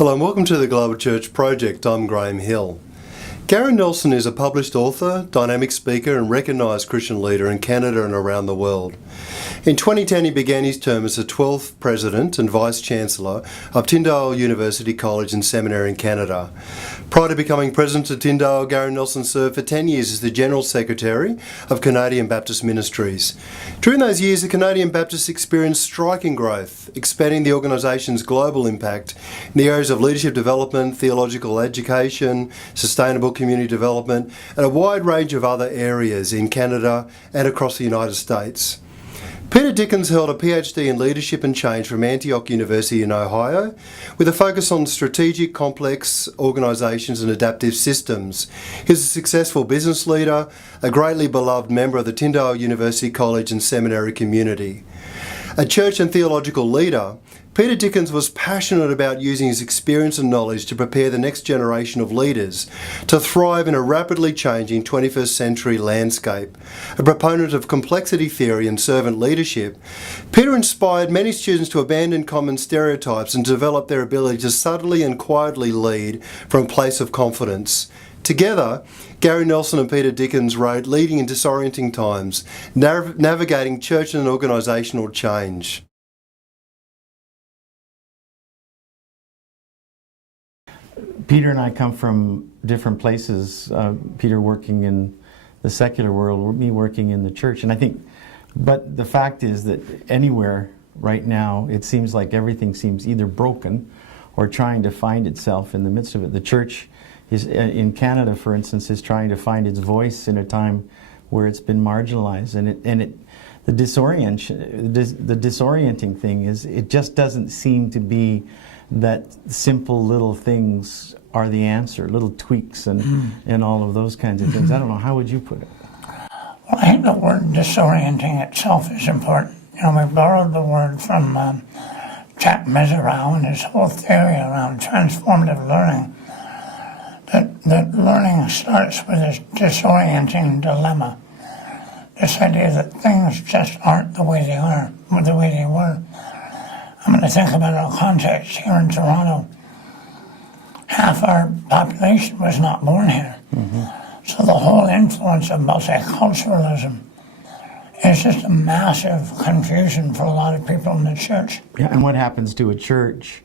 Hello and welcome to the Global Church Project. I'm Graham Hill. Gary Nelson is a published author, dynamic speaker and recognised Christian leader in Canada and around the world. In 2010 he began his term as the 12th President and Vice Chancellor of Tyndale University College and Seminary in Canada. Prior to becoming President of Tyndale, Gary Nelson served for 10 years as the General Secretary of Canadian Baptist Ministries. During those years, the Canadian Baptists experienced striking growth, expanding the organisation's global impact in the areas of leadership development, theological education, sustainable community development, and a wide range of other areas in Canada and across the United States. Peter Dickens held a PhD in Leadership and Change from Antioch University in Ohio, with a focus on strategic, complex organisations and adaptive systems. He's a successful business leader, a greatly beloved member of the Tyndale University College and Seminary community. A church and theological leader, Peter Dickens was passionate about using his experience and knowledge to prepare the next generation of leaders to thrive in a rapidly changing 21st century landscape. A proponent of complexity theory and servant leadership, Peter inspired many students to abandon common stereotypes and develop their ability to subtly and quietly lead from a place of confidence. Together, Gary Nelson and Peter Dickens wrote Leading in Disorienting Times, Navigating Church and Organisational Change. Peter and I come from different places. Peter working in the secular world, me working in the church. And I think, but the fact is that anywhere right now, it seems like everything seems either broken or trying to find itself in the midst of it. The church is, in Canada, for instance, is trying to find its voice in a time where it's been marginalized. The disorienting thing is, it just doesn't seem to be that simple little things are the answer, little tweaks and all of those kinds of things. I don't know, how would you put it? Well, I think the word disorienting itself is important. You know, we borrowed the word from Jack Meserow and his whole theory around transformative learning, that learning starts with this disorienting dilemma, this idea that things just aren't the way they are, or the way they were. I'm going to think about our context here in Toronto. Half our population was not born here. Mm-hmm. So the whole influence of multiculturalism is just a massive confusion for a lot of people in the church. Yeah, and what happens to a church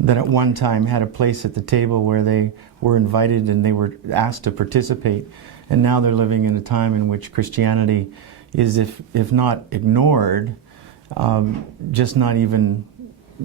that at one time had a place at the table where they were invited and they were asked to participate, and now they're living in a time in which Christianity is, if not ignored, just not even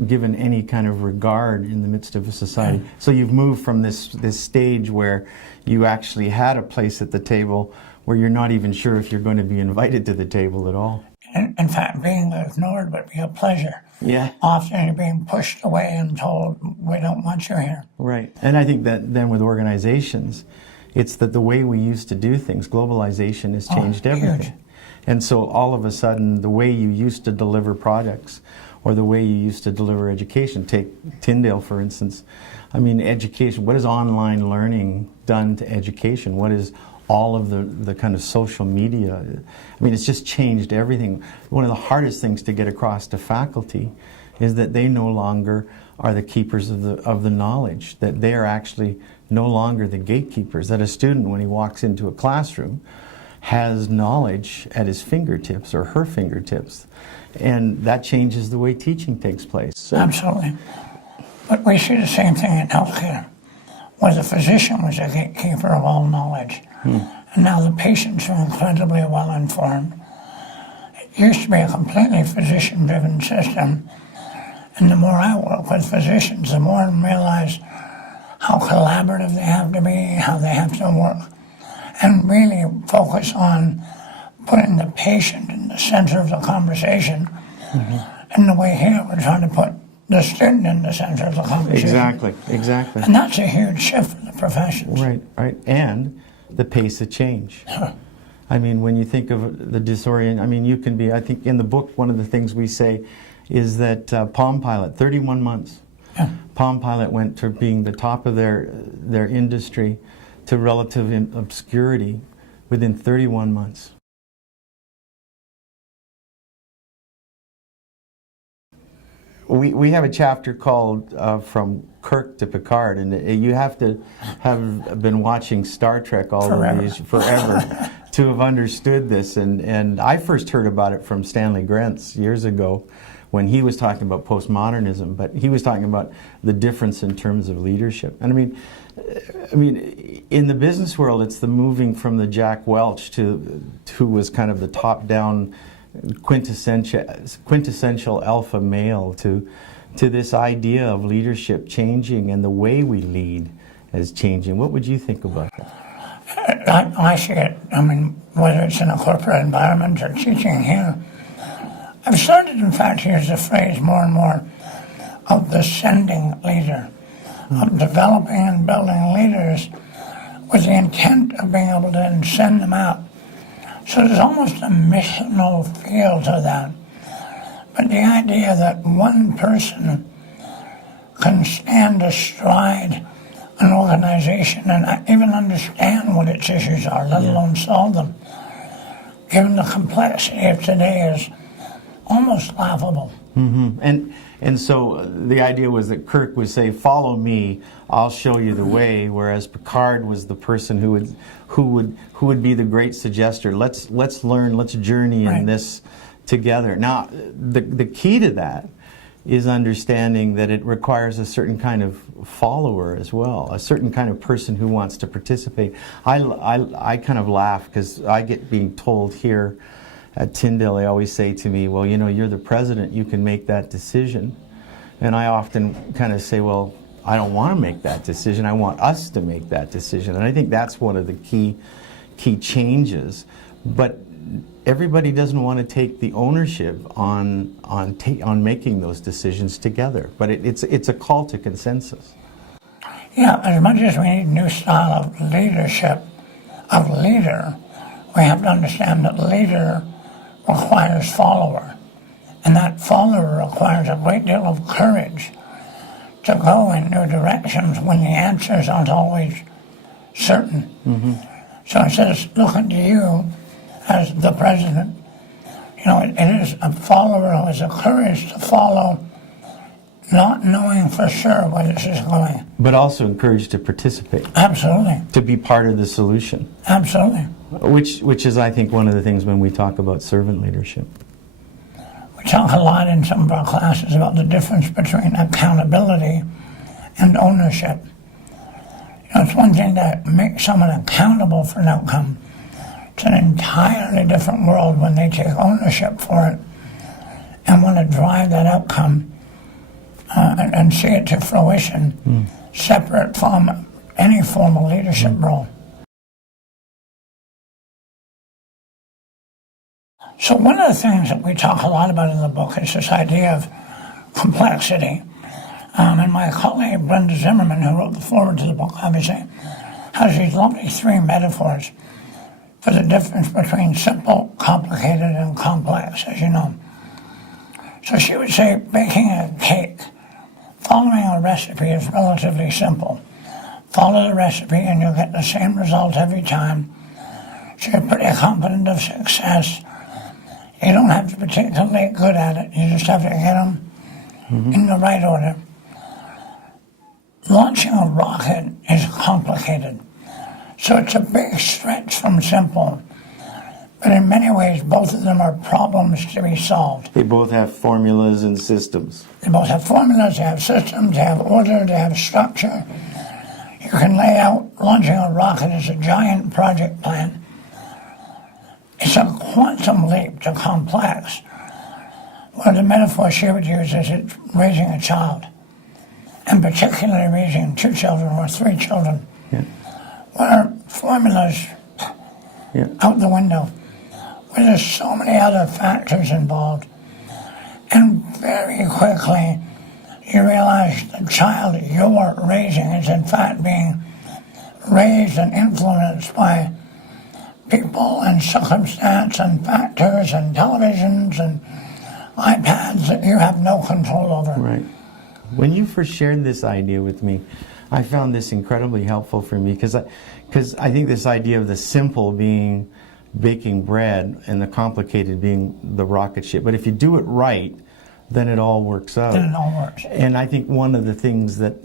given any kind of regard in the midst of a society. So you've moved from this stage where you actually had a place at the table where you're not even sure if you're going to be invited to the table at all. In fact, being ignored would be a pleasure. Yeah. Often you're being pushed away and told, we don't want you here. Right. And I think that then with organizations, it's that the way we used to do things, globalization has changed everything. Huge. And so all of a sudden, the way you used to deliver projects or the way you used to deliver education, take Tyndale for instance, I mean education, what has online learning done to education? What is all of the kind of social media? I mean, it's just changed everything. One of the hardest things to get across to faculty is that they no longer are the keepers of the knowledge, that they are actually no longer the gatekeepers, that a student, when he walks into a classroom, has knowledge at his fingertips or her fingertips. And that changes the way teaching takes place. So. Absolutely. But we see the same thing in healthcare, where the physician was a gatekeeper of all knowledge. And now the patients are incredibly well informed. It used to be a completely physician-driven system. And the more I work with physicians, the more I realize how collaborative they have to be, how they have to work, and really focus on putting the patient in the center of the conversation. Mm-hmm. And the way here, we're trying to put the student in the center of the conversation. Exactly. And that's a huge shift for the professions. Right. And the pace of change. I mean, when you think of the disorient, I mean, you can be, I think in the book, one of the things we say is that Palm Pilot, 31 months, Palm Pilot went to being the top of their industry to relative obscurity within 31 months. We have a chapter called from Kirk to Picard, and you have to have been watching Star Trek all of these forever to have understood this. And I first heard about it from Stanley Grentz years ago when he was talking about postmodernism, but he was talking about the difference in terms of leadership. And I mean, in the business world, it's the moving from the Jack Welch to who was kind of the top-down quintessential alpha male to this idea of leadership changing and the way we lead as changing. What would you think about that? I see it, I mean, whether it's in a corporate environment or teaching here. I've started, in fact, to use the phrase more and more of the sending leader, of developing and building leaders with the intent of being able to then send them out. So there's almost a missional feel to that. But the idea that one person can stand astride an organization and even understand what its issues are, let alone solve them, given the complexity of today, is almost laughable. Mm-hmm. And so the idea was that Kirk would say, "Follow me, I'll show you the way," whereas Picard was the person who would be the great suggester. Let's learn, let's journey in this together. Now, the key to that is understanding that it requires a certain kind of follower as well, a certain kind of person who wants to participate. I kind of laugh because I get being told here at Tyndale, they always say to me, "Well, you know, you're the president, you can make that decision." And I often kind of say, "Well, I don't want to make that decision, I want us to make that decision." And I think that's one of the key changes. But everybody doesn't want to take the ownership on making those decisions together. But it's a call to consensus. Yeah, as much as we need a new style of leadership, of leader, we have to understand that leader requires follower. And that follower requires a great deal of courage to go in new directions when the answers aren't always certain. Mm-hmm. So instead of looking to you as the president, you know, it is a follower who has the courage to follow, not knowing for sure where this is going. But also encouraged to participate. Absolutely. To be part of the solution. Absolutely. Which is, I think, one of the things when we talk about servant leadership. We talk a lot in some of our classes about the difference between accountability and ownership. You know, it's one thing to make someone accountable for an outcome. It's an entirely different world when they take ownership for it and want to drive that outcome and see it to fruition, separate from any formal leadership role. So one of the things that we talk a lot about in the book is this idea of complexity. And my colleague Brenda Zimmerman, who wrote the foreword to the book, obviously, has these lovely three metaphors for the difference between simple, complicated, and complex, as you know. So she would say baking a cake, following a recipe is relatively simple. Follow the recipe and you'll get the same result every time. So you're pretty confident of success. You don't have to be particularly good at it. You just have to get them in the right order. Launching a rocket is complicated. So it's a big stretch from simple. But in many ways, both of them are problems to be solved. They both have formulas and systems. They both have formulas, they have systems, they have order, they have structure. You can lay out launching a rocket as a giant project plan. It's a quantum leap to complex. Well, the metaphor she would use is it's raising a child, and particularly raising 2 children or 3 children, where formulas out the window, where there's so many other factors involved. And very quickly, you realize the child you're raising is in fact being raised and influenced by people and circumstance and factors and televisions and iPads that you have no control over. Right. When you first shared this idea with me, I found this incredibly helpful for me because I think this idea of the simple being baking bread and the complicated being the rocket ship. But if you do it right, then it all works out. Then it all works. And I think one of the things that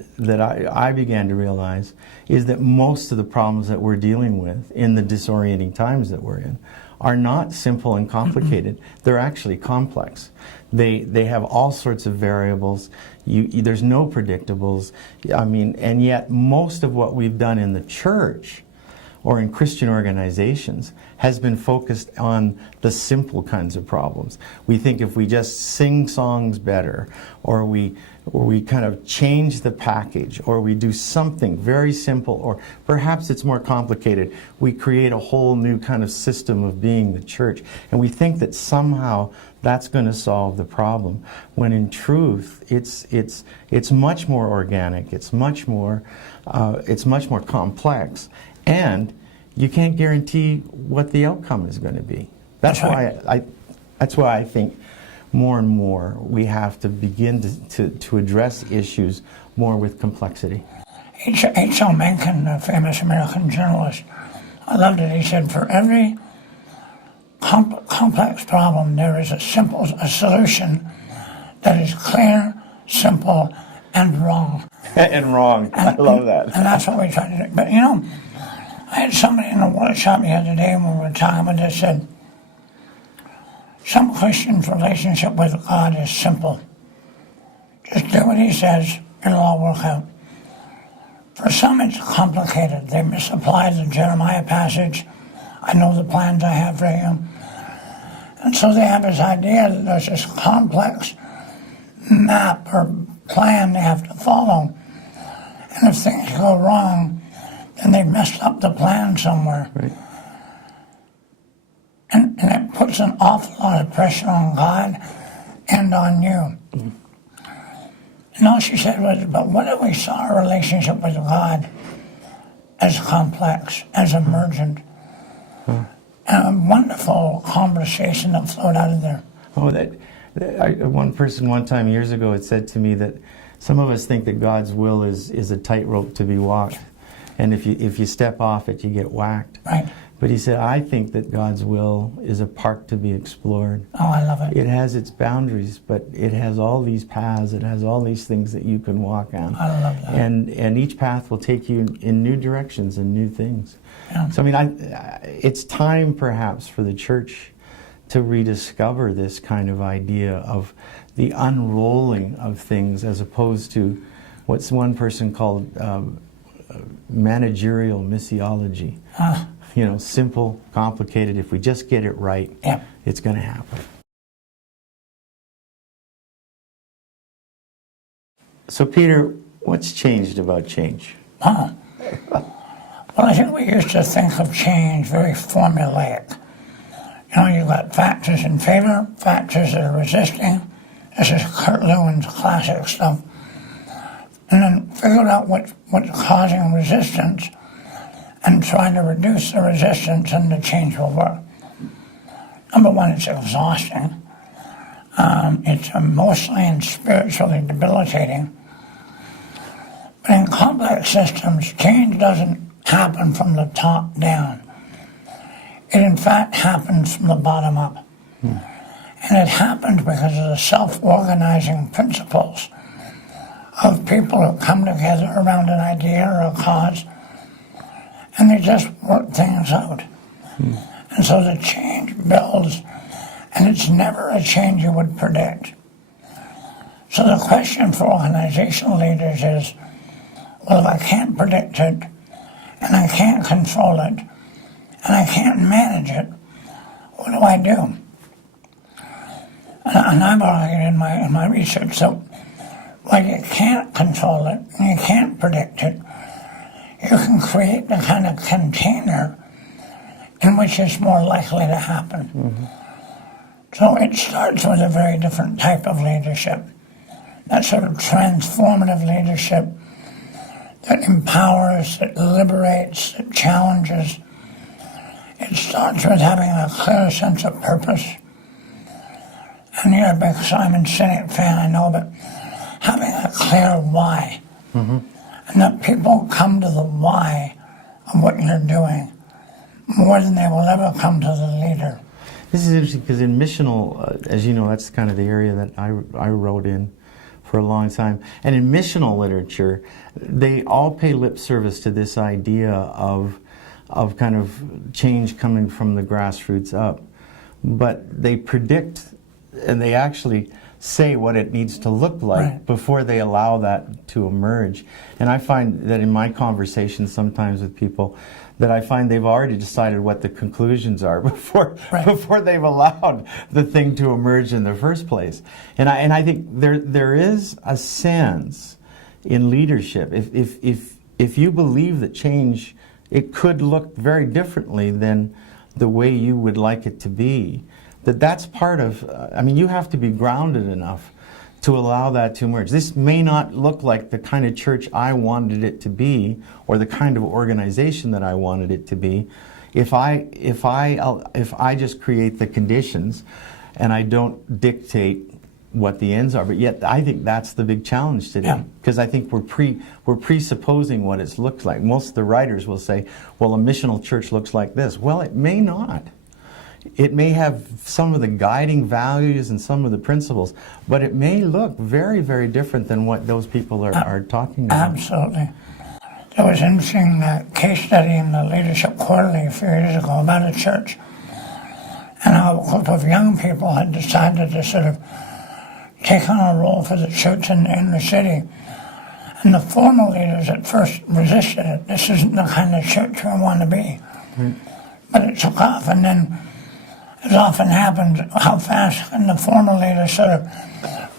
I began to realize is that most of the problems that we're dealing with in the disorienting times that we're in are not simple and complicated. They're actually complex. They have all sorts of variables. There's no predictables. I mean, and yet most of what we've done in the church or in Christian organizations has been focused on the simple kinds of problems. We think if we just sing songs better, or we kind of change the package, or we do something very simple, or perhaps it's more complicated, we create a whole new kind of system of being the church. And we think that somehow that's going to solve the problem, when in truth it's much more organic, it's much more complex, and you can't guarantee what the outcome is going to be. That's why I think more and more we have to begin to address issues more with complexity. H.L. Mencken, a famous American journalist, I loved it. He said, for every complex problem, there is a solution that is clear, simple, and wrong. And wrong. I love that. And that's what we try to do. But you know, I had somebody in a workshop the other day when we were talking about this said, some Christians' relationship with God is simple. Just do what he says, it'll all work out. For some, it's complicated. They misapply the Jeremiah passage. I know the plans I have for you. And so they have this idea that there's this complex map or plan they have to follow. And if things go wrong, then they've messed up the plan somewhere. Right. And it puts an awful lot of pressure on God and on you. Mm-hmm. And all she said was, but what if we saw our relationship with God as complex, as emergent? And a wonderful conversation that flowed out of there. Oh, one person one time years ago had said to me that some of us think that God's will is a tightrope to be walked, and if you step off it, you get whacked. Right. But he said, I think that God's will is a park to be explored. Oh, I love it. It has its boundaries, but it has all these paths. It has all these things that you can walk on. I love that. And each path will take you in new directions and new things. Yeah. So, I mean, it's time perhaps for the church to rediscover this kind of idea of the unrolling of things, as opposed to what's one person called managerial missiology. You know, simple, complicated. If we just get it right, yeah, it's going to happen. So, Peter, what's changed about change? Well, I think we used to think of change very formulaic. You know, you've got factors in favor, factors that are resisting. This is Kurt Lewin's classic stuff. And then figure out what's causing resistance and try to reduce the resistance, and the change will work. Number one, it's exhausting. It's emotionally and spiritually debilitating. But in complex systems, change doesn't happen from the top down. It in fact happens from the bottom up. And it happens because of the self-organizing principles of people who come together around an idea or a cause, and they just work things out. And so the change builds, and it's never a change you would predict. So the question for organizational leaders is, well, if I can't predict it, and I can't control it, and I can't manage it, what do I do? And I've argued in my research that while you can't control it, and you can't predict it, you can create the kind of container in which it's more likely to happen. Mm-hmm. So it starts with a very different type of leadership. That sort of transformative leadership that empowers, that liberates, that challenges. It starts with having a clear sense of purpose. And you're a big Simon Sinek fan, I know, but having a clear why. Mm-hmm. And that people come to the why of what you're doing more than they will ever come to the leader. This is interesting because in missional, as you know, that's kind of the area that I wrote in for a long time. And in missional literature, they all pay lip service to this idea of kind of change coming from the grassroots up. But they predict, and they actually say what it needs to look like before they allow that to emerge. And I find that in my conversations sometimes with people, that I find they've already decided what the conclusions are before they've allowed the thing to emerge in the first place. And I think there is a sense in leadership, if you believe that change, it could look very differently than the way you would like it to be, that's part of, I mean, you have to be grounded enough to allow that to emerge. This may not look like the kind of church I wanted it to be, or the kind of organization that I wanted it to be, if I just create the conditions and I don't dictate what the ends are. But yet, I think that's the big challenge today, because I think we're presupposing what it looks like. Most of the writers will say, "Well, a missional church looks like this." Well, it may not. It may have some of the guiding values and some of the principles, but it may look very, very different than what those people are talking about. Absolutely. There was an interesting case study in the Leadership Quarterly a few years ago about a church, and how a group of young people had decided to sort of take on a role for the church in the city. And the former leaders at first resisted it. This isn't the kind of church we want to be. But it took off, and then, as often happens, how fast can the former leaders sort of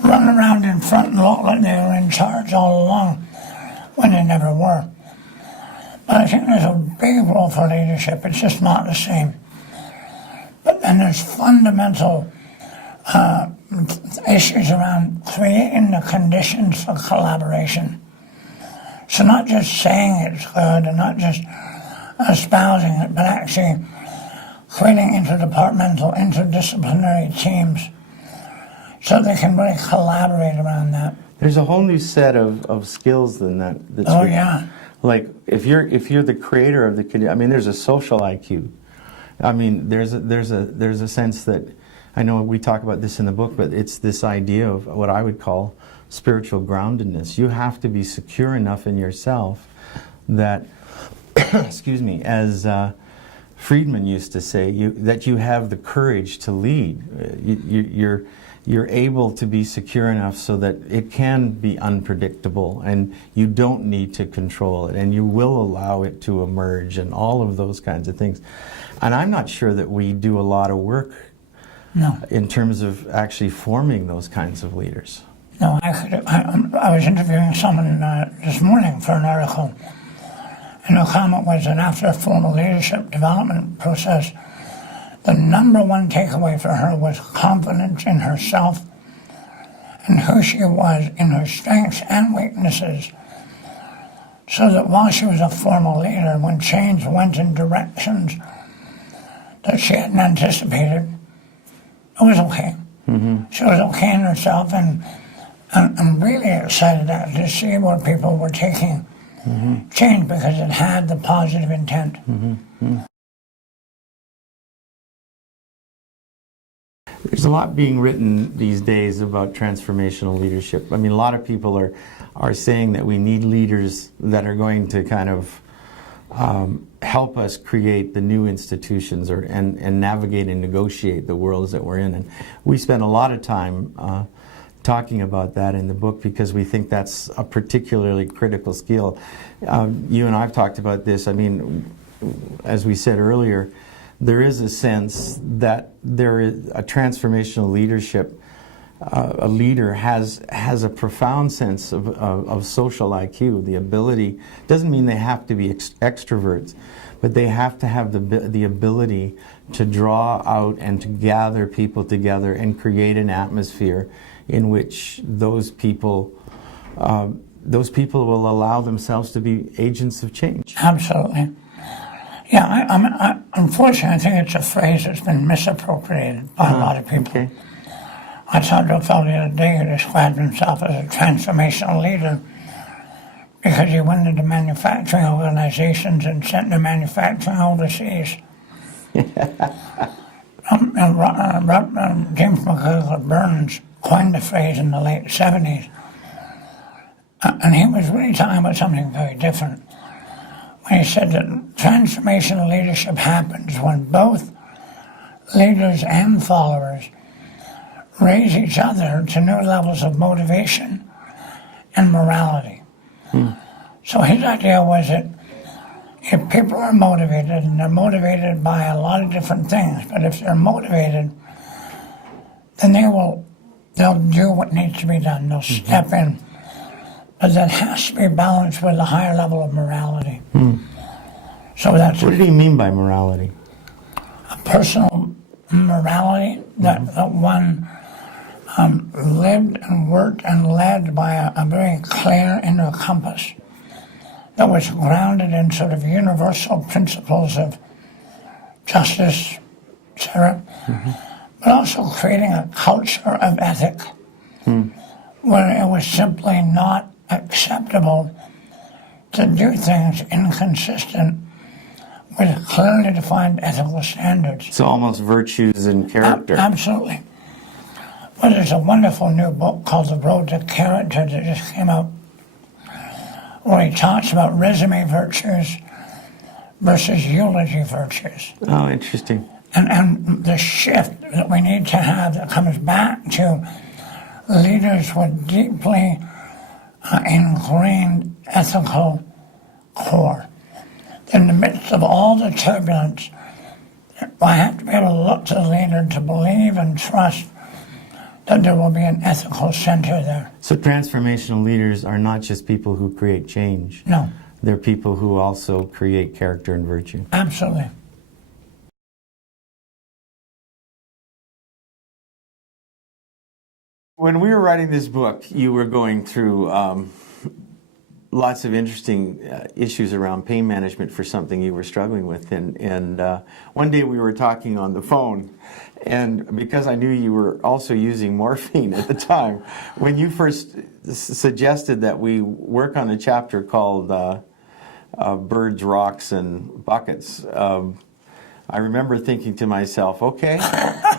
run around in front and look like they were in charge all along, when they never were. But I think there's a big role for leadership. It's just not the same. But then there's fundamental issues around creating the conditions for collaboration. So not just saying it's good and not just espousing it, but actually creating interdepartmental, interdisciplinary teams so they can really collaborate around that. There's a whole new set of skills than that. Like if you're the creator of the, I mean, there's a social IQ. I mean, there's a sense that, I know we talk about this in the book, but it's this idea of what I would call spiritual groundedness. You have to be secure enough in yourself that, excuse me, as Friedman used to say, that you have the courage to lead. You're able to be secure enough so that it can be unpredictable, and you don't need to control it, and you will allow it to emerge, and all of those kinds of things. And I'm not sure that we do a lot of work in terms of actually forming those kinds of leaders. No, I was interviewing someone this morning for an article, and the comment was that after a formal leadership development process, the number one takeaway for her was confidence in herself and who she was, in her strengths and weaknesses, so that while she was a formal leader, when change went in directions that she hadn't anticipated, it was okay. She was okay in herself, and I'm really excited to see where people were taking change because it had the positive intent. There's a lot being written these days about transformational leadership. I mean, a lot of people are saying that we need leaders that are going to kind of help us create the new institutions and navigate and negotiate the worlds that we're in. And we spend a lot of time talking about that in the book because we think that's a particularly critical skill. You and I have talked about this. I mean, as we said earlier, there is a sense that there is a transformational leadership. A leader has a profound sense of social IQ. The ability doesn't mean they have to be extroverts, but they have to have the ability to draw out and to gather people together and create an atmosphere in which those people will allow themselves to be agents of change. Absolutely. Yeah, unfortunately, I think it's a phrase that's been misappropriated by a lot of people. Okay. I talked to a fellow the other day who described himself as a transformational leader because he went into manufacturing organizations and sent their manufacturing overseas. James McGregor Burns coined the phrase in the late 70s, and he was really talking about something very different. When he said that transformational leadership happens when both leaders and followers raise each other to new levels of motivation and morality. So his idea was that if people are motivated, and they're motivated by a lot of different things, but if they're motivated, then they'll do what needs to be done. They'll step in. But that has to be balanced with a higher level of morality. So that's What did he mean by morality? a personal morality that one lived and worked and led by a very clear inner compass that was grounded in sort of universal principles of justice, etc., but also creating a culture of ethic where it was simply not acceptable to do things inconsistent with clearly defined ethical standards. So almost virtues and character. Absolutely. Well, there's a wonderful new book called The Road to Character that just came out, where he talks about resume virtues versus eulogy virtues. Oh, interesting. And the shift that we need to have that comes back to leaders with deeply ingrained ethical core. In the midst of all the turbulence, I have to be able to look to the leader to believe and trust that there will be an ethical center there. So transformational leaders are not just people who create change. No. They're people who also create character and virtue. Absolutely. When we were writing this book, you were going through lots of interesting issues around pain management for something you were struggling with. And one day we were talking on the phone, and because I knew you were also using morphine at the time, when you first suggested that we work on a chapter called Birds, Rocks, and Buckets, I remember thinking to myself, okay,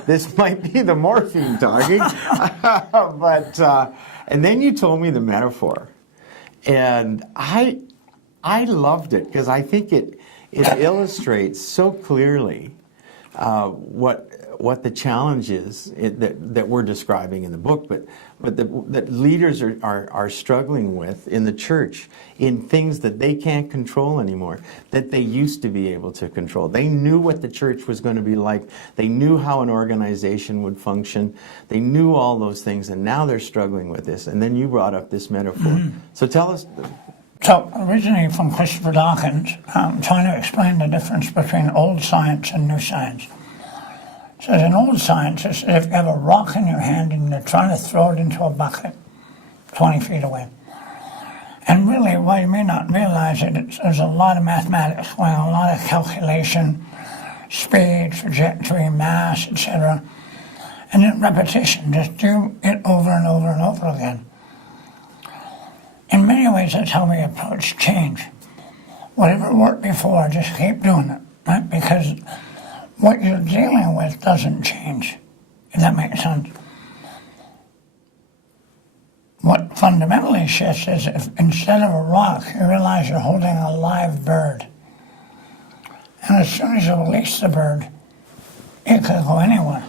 this might be the morphine talking, but and then you told me the metaphor, and I loved it because I think it illustrates so clearly what the challenge is that we're describing in the book, but that leaders are struggling with in the church in things that they can't control anymore, that they used to be able to control. They knew what the church was going to be like. They knew how an organization would function. They knew all those things, and now they're struggling with this. And then you brought up this metaphor. So tell us. So originally from Christopher Dawkins, trying to explain the difference between old science and new science. So in old science, it's if you have a rock in your hand and you're trying to throw it into a bucket 20 feet away. And really, while you may not realize it, there's a lot of mathematics going on, a lot of calculation, speed, trajectory, mass, etc. And then repetition, just do it over and over and over again. In many ways, that's how we approach change. Whatever worked before, just keep doing it, right? Because what you're dealing with doesn't change, if that makes sense. What fundamentally shifts is if instead of a rock, you realize you're holding a live bird. And as soon as you release the bird, it could go anywhere.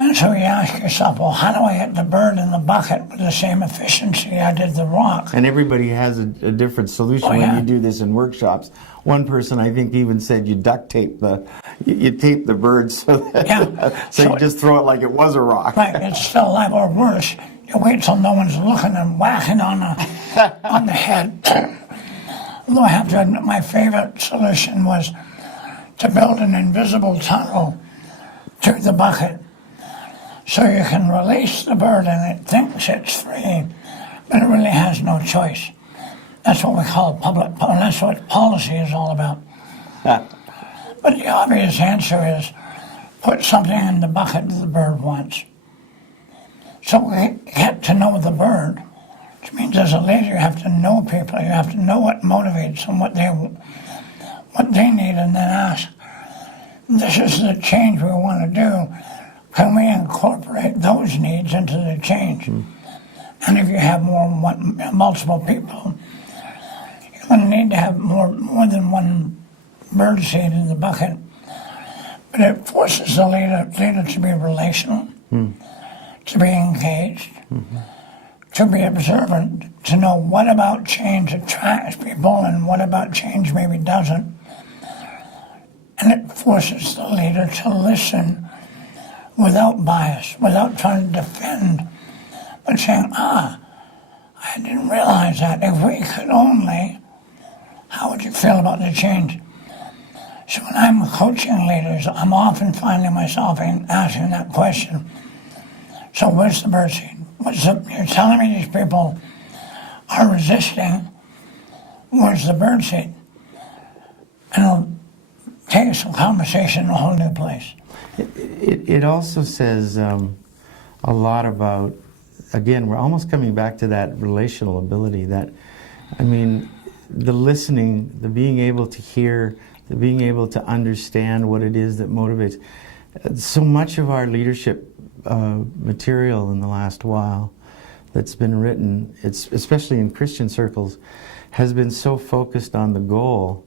And so you ask yourself, well, how do I get the bird in the bucket with the same efficiency I did the rock? And everybody has a different solution when you do this in workshops. One person, I think, even said you duct tape you tape the bird so that so you just throw it like it was a rock. Right, it's still alive, or worse, you wait till no one's looking and whacking on the head. Although I have to admit, my favorite solution was to build an invisible tunnel to the bucket, so you can release the bird and it thinks it's free, but it really has no choice. That's what we call that's what policy is all about. But the obvious answer is put something in the bucket that the bird wants. So we get to know the bird, which means as a leader you have to know people, you have to know what motivates them, what they need, and then ask, this is the change we want to do. Can we incorporate those needs into the change? And if you have multiple people, you're going to need to have more than one birdseed in the bucket. But it forces the leader to be relational, to be engaged, to be observant, to know what about change attracts people and what about change maybe doesn't. And it forces the leader to listen without bias, without trying to defend, but saying, I didn't realize that. If we could only, how would you feel about the change? So when I'm coaching leaders, I'm often finding myself asking that question. So where's the birdseed? You're telling me these people are resisting. Where's the birdseed? And it'll take some conversation in a whole new place. It also says a lot about, again, we're almost coming back to that relational ability, that, I mean, the listening, the being able to hear, the being able to understand what it is that motivates. So much of our leadership material in the last while that's been written, especially in Christian circles, has been so focused on the goal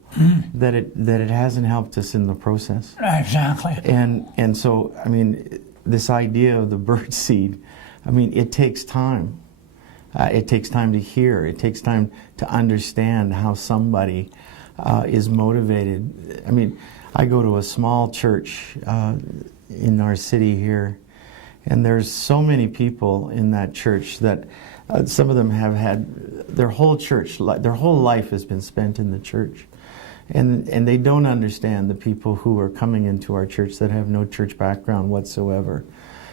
that it hasn't helped us in the process. Exactly. And so, I mean, this idea of the bird seed, I mean, it takes time. It takes time to hear. It takes time to understand how somebody is motivated. I mean, I go to a small church in our city here, and there's so many people in that church that some of them have had their whole life has been spent in the church. And they don't understand the people who are coming into our church that have no church background whatsoever.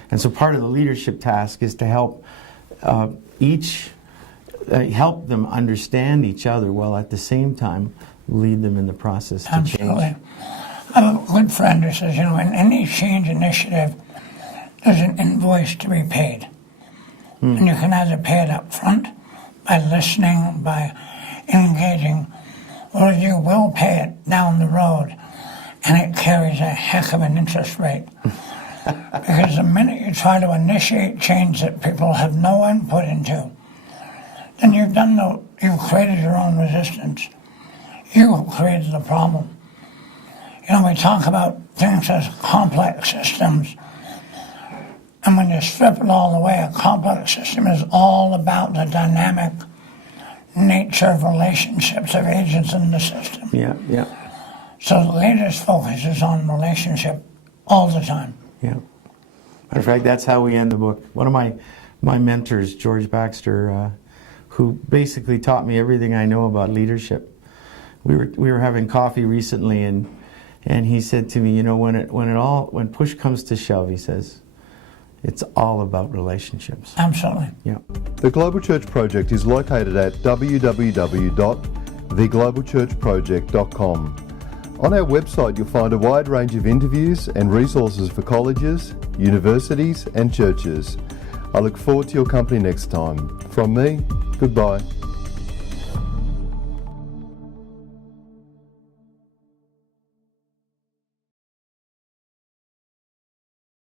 And so part of the leadership task is to help help them understand each other, while at the same time lead them in the process to Absolutely. change. I have a good friend who says, in any change initiative, there's an invoice to be paid. And you can either pay it up front by listening, by engaging, or you will pay it down the road, and it carries a heck of an interest rate. Because the minute you try to initiate change that people have no input into, then you've created your own resistance. You created the problem. We talk about things as complex systems, and when you strip it all away, a complex system is all about the dynamic nature of relationships of agents in the system. Yeah. So the leader's focus is on relationship all the time. Yeah. Matter of fact, that's how we end the book. One of my mentors, George Baxter, who basically taught me everything I know about leadership. We were having coffee recently, and he said to me, when push comes to shove, he says, it's all about relationships. Absolutely. Yeah. The Global Church Project is located at www.theglobalchurchproject.com. On our website, you'll find a wide range of interviews and resources for colleges, universities, and churches. I look forward to your company next time. From me, goodbye.